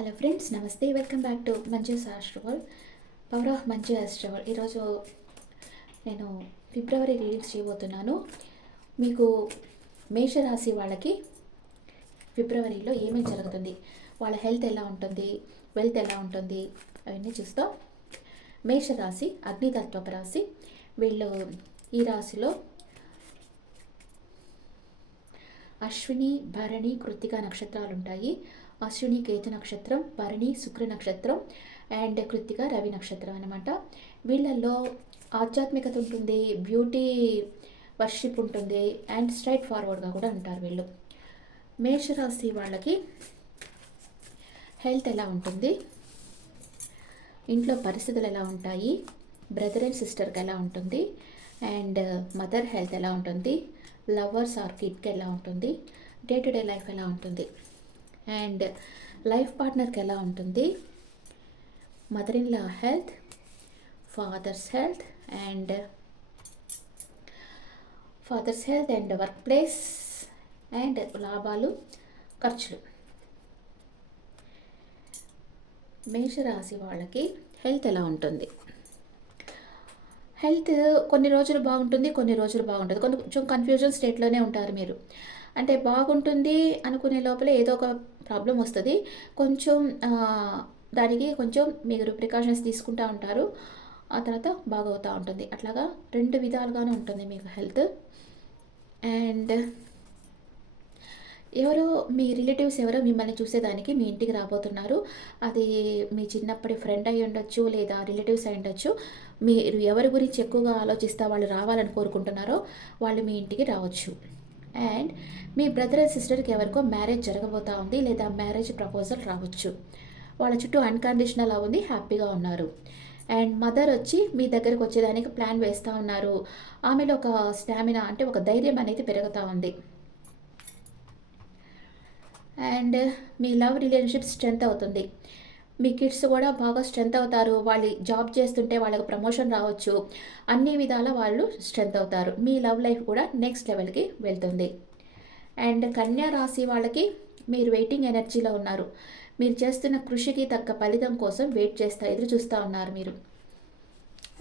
Hello friends namaste welcome back to మంచి astral power of Manju astral ఈరోజు నేను ఫిబ్రవరి readings చేయబోతున్నాను. మీకు మేషరాశి వాళ్ళకి ఫిబ్రవరిలో ఏమేమి జరుగుతుంది? వాళ్ళ హెల్త్ ఎలా ఉంటుంది? వెల్త్ ఎలా ఉంటుంది? అవన్నీ చూస్తాం. మేషరాశి అగ్నితత్వపు రాశి వీళ్ళు ఈ రాశిలో అశ్విని భరణి కృత్తిక నక్షత్రాలు ఉంటాయి అశ్విని కేతు నక్షత్రం భరణి శుక్ర నక్షత్రం అండ్ కృత్తిక రవి నక్షత్రం అనమాట వీళ్ళల్లో ఆధ్యాత్మికత ఉంటుంది బ్యూటీ వర్షిప్ ఉంటుంది అండ్ స్ట్రైట్ ఫార్వర్డ్గా కూడా ఉంటారు వీళ్ళు. మేషరాశి వాళ్ళకి హెల్త్ ఎలా ఉంటుంది? ఇంట్లో పరిస్థితులు ఎలా ఉంటాయి? బ్రదర్ అండ్ సిస్టర్కి ఎలా ఉంటుంది? అండ్ మదర్ హెల్త్ ఎలా ఉంటుంది? లవర్స్ ఆర్ కిడ్కి ఎలా ఉంటుంది? డే టు డే లైఫ్ ఎలా ఉంటుంది? అండ్ లైఫ్ పార్ట్నర్కి ఎలా ఉంటుంది? Mother in law health father's health and father's health and workplace and లాభాలు ఖర్చులు. మేషరాశి వాళ్ళకి హెల్త్ ఎలా ఉంటుంది? హెల్త్ కొన్ని రోజులు బాగుంటుంది కొన్ని రోజులు బాగుంటుంది కొంచెం కన్ఫ్యూజన్ స్టేట్లోనే ఉంటారు మీరు. అంటే బాగుంటుంది అనుకునే లోపల ఏదో ఒక ప్రాబ్లం వస్తుంది. కొంచెం దానికి కొంచెం మీరు ప్రికాషన్స్ తీసుకుంటూ ఉంటారు. ఆ తర్వాత బాగవుతూ ఉంటుంది. అట్లాగా రెండు విధాలుగానే ఉంటుంది మీకు హెల్త్. అండ్ ఎవరో మీ రిలేటివ్స్ ఎవరో మిమ్మల్ని చూసేదానికి మీ ఇంటికి రాబోతున్నారు. అది మీ చిన్నప్పటి ఫ్రెండ్ అయి ఉండొచ్చు లేదా రిలేటివ్స్ అయి ఉండొచ్చు. మీరు ఎవరి గురించి ఎక్కువగా ఆలోచిస్తే వాళ్ళు రావాలని కోరుకుంటున్నారో వాళ్ళు మీ ఇంటికి రావచ్చు. అండ్ మీ బ్రదర్ అండ్ సిస్టర్కి ఎవరికో మ్యారేజ్ జరగబోతా ఉంది లేదా మ్యారేజ్ ప్రపోజల్ రావచ్చు. వాళ్ళ చుట్టూ అన్కండిషనల్ ఉంది హ్యాపీగా ఉన్నారు. అండ్ మదర్ వచ్చి మీ దగ్గరకు వచ్చేదానికి ప్లాన్ వేస్తూ ఉన్నారు. ఆమెలో ఒక స్టామినా అంటే ఒక ధైర్యం అనేది పెరుగుతూ ఉంది. అండ్ మీ లవ్ రిలేషన్షిప్ స్ట్రెంత్ అవుతుంది. మీ కిడ్స్ కూడా బాగా స్ట్రెంత్ అవుతారు. వాళ్ళు జాబ్ చేస్తుంటే వాళ్ళకి ప్రమోషన్ రావచ్చు. అన్ని విధాల వాళ్ళు స్ట్రెంత్ అవుతారు. మీ లవ్ లైఫ్ కూడా నెక్స్ట్ లెవెల్కి వెళ్తుంది. అండ్ కన్యా రాశి వాళ్ళకి మీరు వెయిటింగ్ ఎనర్జీలో ఉన్నారు. మీరు చేస్తున్న కృషికి తగ్గ ఫలితం కోసం వెయిట్ చేస్తా ఎదురు చూస్తూ ఉన్నారు మీరు.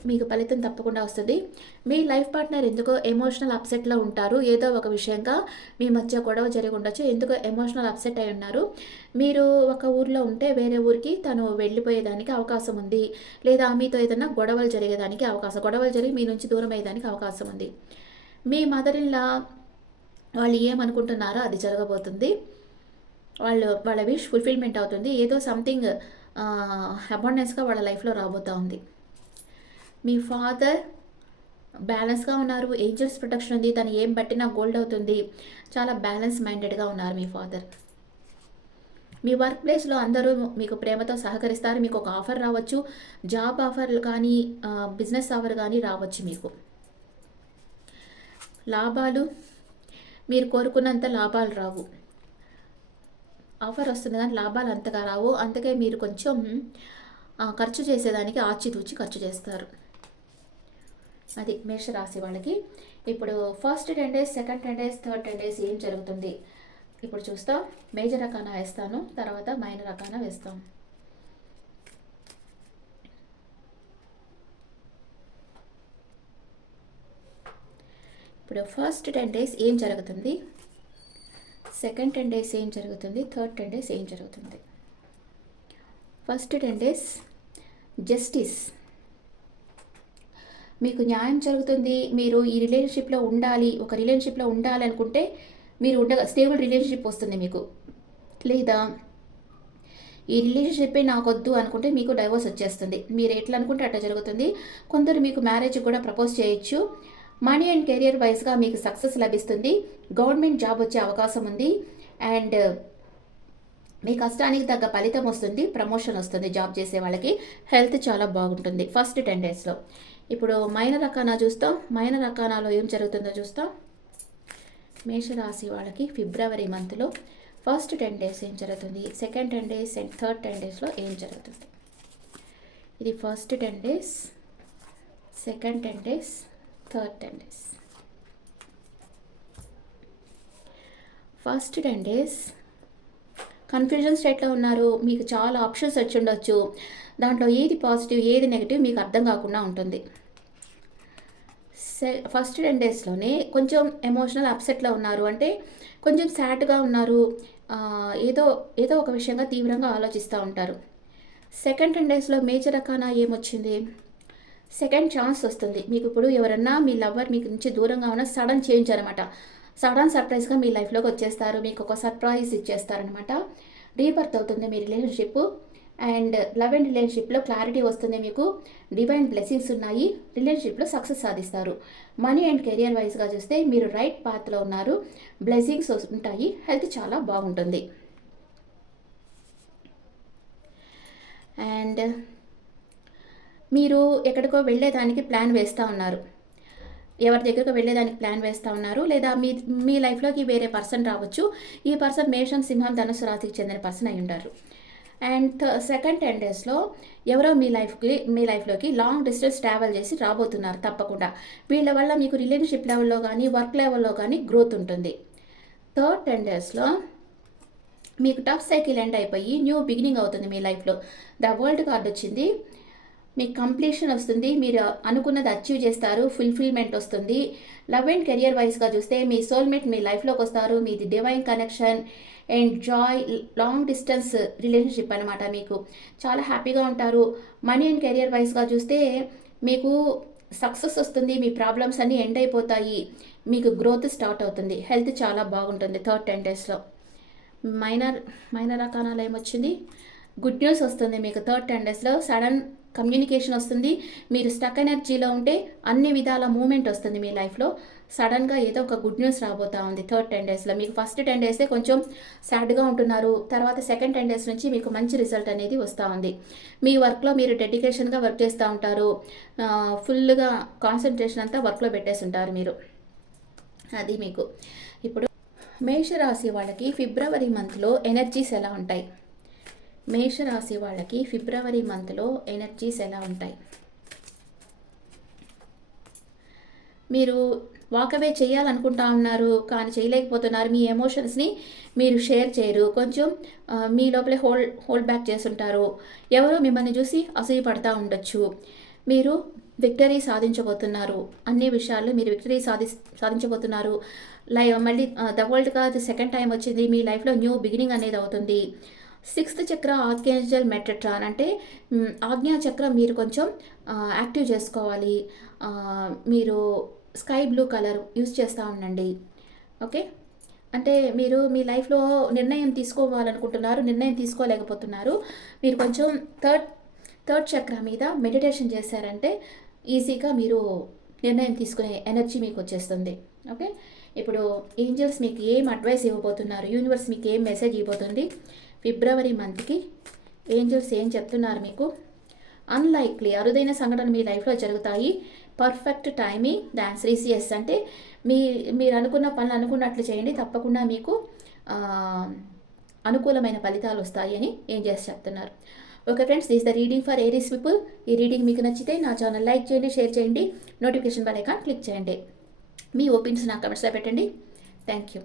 మీకు ఫలితం తప్పకుండా వస్తుంది. మీ లైఫ్ పార్ట్నర్ ఎందుకో ఎమోషనల్ అప్సెట్లో ఉంటారు. ఏదో ఒక విషయంగా మీ మధ్య గొడవ జరిగి ఉండొచ్చు ఎందుకో ఎమోషనల్ అప్సెట్ అయి ఉన్నారు. మీరు ఒక ఊర్లో ఉంటే వేరే ఊరికి తను వెళ్ళిపోయేదానికి అవకాశం ఉంది. లేదా మీతో ఏదైనా గొడవలు జరిగేదానికి అవకాశం గొడవలు జరిగి మీ నుంచి దూరం అయ్యేదానికి అవకాశం ఉంది. మీ మదర్ ఇన్లా వాళ్ళు ఏమనుకుంటున్నారో అది జరగబోతుంది. వాళ్ళు వాళ్ళ విష్ ఫుల్ఫిల్మెంట్ అవుతుంది. ఏదో సంథింగ్ అబాండెన్స్గా వాళ్ళ లైఫ్లో రాబోతూ ఉంది. మీ ఫాదర్ బ్యాలెన్స్గా ఉన్నారు ఏంజల్స్ ప్రొటెక్షన్ ఉంది తను ఏం బట్టినా గోల్డ్ అవుతుంది. చాలా బ్యాలెన్స్ మైండెడ్గా ఉన్నారు మీ ఫాదర్. మీ వర్క్ ప్లేస్లో అందరూ మీకు ప్రేమతో సహకరిస్తారు మీకు ఒక ఆఫర్ రావచ్చు. జాబ్ ఆఫర్ కానీ బిజినెస్ ఆఫర్ కానీ రావచ్చు మీకు. లాభాలు మీరు కోరుకున్నంత లాభాలు రావు. ఆఫర్ వస్తుంది కానీ లాభాలు అంతగా రావు. అందుకే మీరు కొంచెం ఖర్చు చేసేదానికి ఆచితూచి ఖర్చు చేస్తారు. అది మేషరాశి వాళ్ళకి. ఇప్పుడు first ten days second ten days third ten days ఏం జరుగుతుంది? ఇప్పుడు చూస్తాం. మేజర్ రకాన వేస్తాను తర్వాత మైనర్ రకాన వేస్తాం. ఇప్పుడు ఫస్ట్ టెన్ డేస్ ఏం జరుగుతుంది? సెకండ్ టెన్ డేస్ ఏం జరుగుతుంది? థర్డ్ టెన్ డేస్ ఏం జరుగుతుంది? ఫస్ట్ టెన్ డేస్ జస్టిస్ మీకు న్యాయం జరుగుతుంది మీరు ఈ రిలేషన్షిప్లో ఉండాలి ఒక రిలేషన్షిప్లో ఉండాలి అనుకుంటే మీరు ఉండగా స్టేబుల్ రిలేషన్షిప్ వస్తుంది మీకు. లేదా ఈ రిలేషన్షిప్పే నాకొద్దు అనుకుంటే మీకు డైవోర్స్ వచ్చేస్తుంది. మీరు ఎట్లా అనుకుంటే అట్లా జరుగుతుంది. కొందరు మీకు మ్యారేజ్ కూడా ప్రపోజ్ చేయొచ్చు. మనీ అండ్ కెరియర్ వైజ్గా మీకు సక్సెస్ లభిస్తుంది. గవర్నమెంట్ జాబ్ వచ్చే అవకాశం ఉంది. అండ్ మీ కష్టానికి తగ్గ ఫలితం వస్తుంది ప్రమోషన్ వస్తుంది జాబ్ చేసే వాళ్ళకి. హెల్త్ చాలా బాగుంటుంది. ఫస్ట్ టెన్ డేస్లో ఇప్పుడు మైన అకానా చూస్తాం. మైనర్ అకానాలో ఏం జరుగుతుందో చూస్తాం. మేషరాశి వాళ్ళకి ఫిబ్రవరి మంత్లో ఫస్ట్ టెన్ డేస్ ఏం జరుగుతుంది? Second ten days and third ten డేస్లో ఏం జరుగుతుంది? ఇది first ten days second ten days third ten days first ten days confusion స్టేట్లో ఉన్నారు. మీకు చాలా ఆప్షన్స్ వచ్చి ఉండొచ్చు. దాంట్లో ఏది పాజిటివ్ ఏది నెగిటివ్ మీకు అర్థం కాకుండా ఉంటుంది. ఫస్ట్ టెన్ డేస్లోనే కొంచెం ఎమోషనల్ అప్సెట్లో ఉన్నారు. అంటే కొంచెం సాడ్గా ఉన్నారు. ఏదో ఏదో ఒక విషయంగా తీవ్రంగా ఆలోచిస్తూ ఉంటారు. సెకండ్ టెన్ డేస్లో మేజర్ రకాన ఏమొచ్చింది? సెకండ్ ఛాన్స్ వస్తుంది. మీకు ఇప్పుడు ఎవరన్నా మీ లవర్ మీకు నుంచి దూరంగా ఉన్న సడన్ చేంజ్ అనమాట. సడన్ సర్ప్రైజ్గా మీ లైఫ్లోకి వచ్చేస్తారు. మీకు ఒక సర్ప్రైజ్ ఇచ్చేస్తారనమాట. రీబర్త్ అవుతుంది మీ రిలేషన్షిప్ అండ్ లవ్ అండ్ రిలేషన్షిప్లో క్లారిటీ వస్తుంది మీకు. డివైన్ బ్లెస్సింగ్స్ ఉన్నాయి. రిలేషన్షిప్లో సక్సెస్ సాధిస్తారు. మనీ అండ్ కెరియర్ వైజ్గా చూస్తే మీరు రైట్ పాత్లో ఉన్నారు. బ్లెస్సింగ్స్ ఉంటాయి. హెల్త్ చాలా బాగుంటుంది. అండ్ మీరు ఎక్కడికో వెళ్ళేదానికి ప్లాన్ వేస్తూ ఉన్నారు. ఎవరి దగ్గరకు వెళ్ళేదానికి ప్లాన్ వేస్తూ ఉన్నారు. లేదా మీ మీ లైఫ్లోకి వేరే పర్సన్ రావచ్చు. ఈ పర్సన్ మేషం సింహం ధనుసు రాశికి చెందిన పర్సన్ అయి ఉంటారు. అండ్ సెకండ్ టెన్ డేస్లో ఎవరో మీ లైఫ్కి మీ లైఫ్లోకి లాంగ్ డిస్టెన్స్ ట్రావెల్ చేసి రాబోతున్నారు తప్పకుండా. వీళ్ళ వల్ల మీకు రిలేషన్షిప్ లెవెల్లో కానీ వర్క్ లెవెల్లో కానీ గ్రోత్ ఉంటుంది. థర్డ్ టెన్ డేస్లో మీకు టఫ్ సైకిల్ ఎండ్ అయిపోయి న్యూ బిగినింగ్ అవుతుంది మీ లైఫ్లో ద వరల్డ్ కార్డ్ వచ్చింది. మీకు కంప్లీషన్ వస్తుంది. మీరు అనుకున్నది అచీవ్ చేస్తారు. ఫుల్ఫిల్మెంట్ వస్తుంది. లవ్ అండ్ కెరియర్ వైజ్గా చూస్తే మీ సోల్మేట్ మీ లైఫ్లోకి వస్తారు. మీది divine connection and joy long distance relationship అనమాట మీకు. చాలా హ్యాపీగా ఉంటారు. మనీ అండ్ కెరియర్ వైజ్గా చూస్తే మీకు సక్సెస్ వస్తుంది మీ ప్రాబ్లమ్స్ అన్నీ ఎండ్ అయిపోతాయి మీకు గ్రోత్ స్టార్ట్ అవుతుంది. హెల్త్ చాలా బాగుంటుంది థర్డ్ టెన్ డేస్లో మైనర్ మైనర్ రకానాలు ఏమొచ్చింది? గుడ్ న్యూస్ వస్తుంది మీకు థర్డ్ టెన్ డేస్లో సడన్ కమ్యూనికేషన్ వస్తుంది. మీరు స్టక్ ఎనర్జీలో ఉంటే అన్ని విధాల మూమెంట్ వస్తుంది మీ లైఫ్లో సడన్గా ఏదో ఒక గుడ్ న్యూస్ రాబోతా ఉంది థర్డ్ టెన్ డేస్లో మీకు ఫస్ట్ టెన్ డేసే కొంచెం సాడ్గా ఉంటున్నారు. తర్వాత సెకండ్ టెన్ డేస్ నుంచి మీకు మంచి రిజల్ట్ అనేది వస్తూ ఉంది. మీ వర్క్లో మీరు డెడికేషన్గా వర్క్ చేస్తూ ఉంటారు. ఫుల్గా కాన్సన్ట్రేషన్ అంతా వర్క్లో పెట్టేసి ఉంటారు మీరు. అది మీకు. ఇప్పుడు మేషరాశి వాళ్ళకి ఫిబ్రవరి మంత్లో ఎనర్జీస్ ఎలా ఉంటాయి? మేషరాశి వాళ్ళకి ఫిబ్రవరి మంత్లో ఎనర్జీస్ ఎలా ఉంటాయి? మీరు వాకవే చేయాలనుకుంటా ఉన్నారు కానీ చేయలేకపోతున్నారు మీ ఎమోషన్స్ని మీరు షేర్ చేయరు. కొంచెం మీ లోపలే హోల్డ్ హోల్డ్ బ్యాక్ చేస్తుంటారు. ఎవరు మిమ్మల్ని చూసి అసూయపడతా ఉండొచ్చు. మీరు విక్టరీ సాధించబోతున్నారు. అన్ని విషయాల్లో మీరు విక్టరీ సాధి సాధించబోతున్నారు. లై మళ్ళీ ద వరల్డ్ కాదు సెకండ్ టైం వచ్చింది. మీ లైఫ్లో న్యూ బిగినింగ్ అనేది అవుతుంది. సిక్స్త్ చక్ర ఆర్కేంజల్ మెట్రట్రాన్ అంటే ఆజ్ఞా చక్రం మీరు కొంచెం యాక్టివ్ చేసుకోవాలి. మీరు స్కై బ్లూ కలర్ యూస్ చేస్తూ ఉండండి. ఓకే? అంటే మీరు మీ లైఫ్లో నిర్ణయం తీసుకోవాలనుకుంటున్నారు నిర్ణయం తీసుకోలేకపోతున్నారు. మీరు కొంచెం థర్డ్ థర్డ్ చక్ర మీద మెడిటేషన్ చేశారంటే ఈజీగా మీరు నిర్ణయం తీసుకునే ఎనర్జీ మీకు వచ్చేస్తుంది. ఓకే? ఇప్పుడు ఏంజల్స్ మీకు ఏం అడ్వైస్ ఇవ్వబోతున్నారు? యూనివర్స్ మీకు ఏం మెసేజ్ ఇవ్వబోతుంది? ఫిబ్రవరి మంత్కి ఏంజల్స్ ఏం చెప్తున్నారు మీకు? అన్లైక్లీ అరుదైన సంఘటనలు మీ లైఫ్లో జరుగుతాయి. Perfect timing the answer is yes అంటే మీ మీరు అనుకున్న పనులు అనుకున్నట్లు చేయండి. తప్పకుండా మీకు అనుకూలమైన ఫలితాలు వస్తాయి అని ఏం చేసి చెప్తున్నారు okay friends this the reading for Aries people ఈ రీడింగ్ మీకు నచ్చితే నా ఛానల్ లైక్ చేయండి షేర్ చేయండి. నోటిఫికేషన్ బెల్ ఐకాన్ క్లిక్ చేయండి. మీ ఒపీనియన్స్ నా కమెంట్స్లో పెట్టండి. Thank you